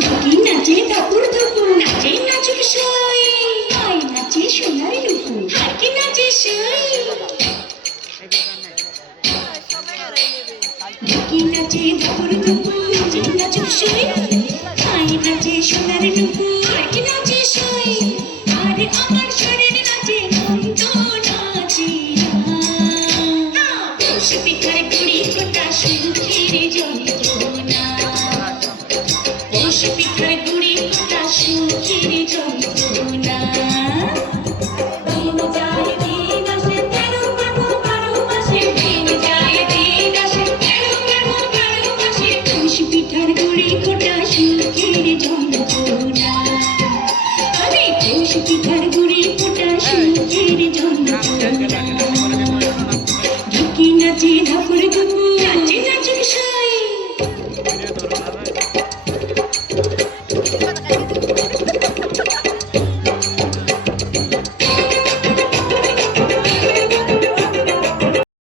ঢুকি নাচে ধাপুর ধুপুর নাচে নাচুর সই আই নাচে সোনার নুপুর আর কি নাচে সই ঢুকি নাচে ধাপুর ধুপুর নাচে নাচুর সই আই নাচে সোনার নুপুর আর কি নাচে সই আরে আমার শরীর নাচে নন্দ নাচি পৌষ পিঠার গুড়ি কোটা সুখের যন্ত্রণা পৌষ পিঠার গুড়ি কোটা সুখের যন্ত্রণা দিন যায় দিন আসে 13 মাসে দিন যায় দিন আসে 13 মাসে পৌষ পিঠার গুড়ি কোটা সুখের যন্ত্রণা আরে পৌষ পিঠার গুড়ি কোটা সুখের যন্ত্রণা ঢুকি নাচে ধাপুর ধুপুর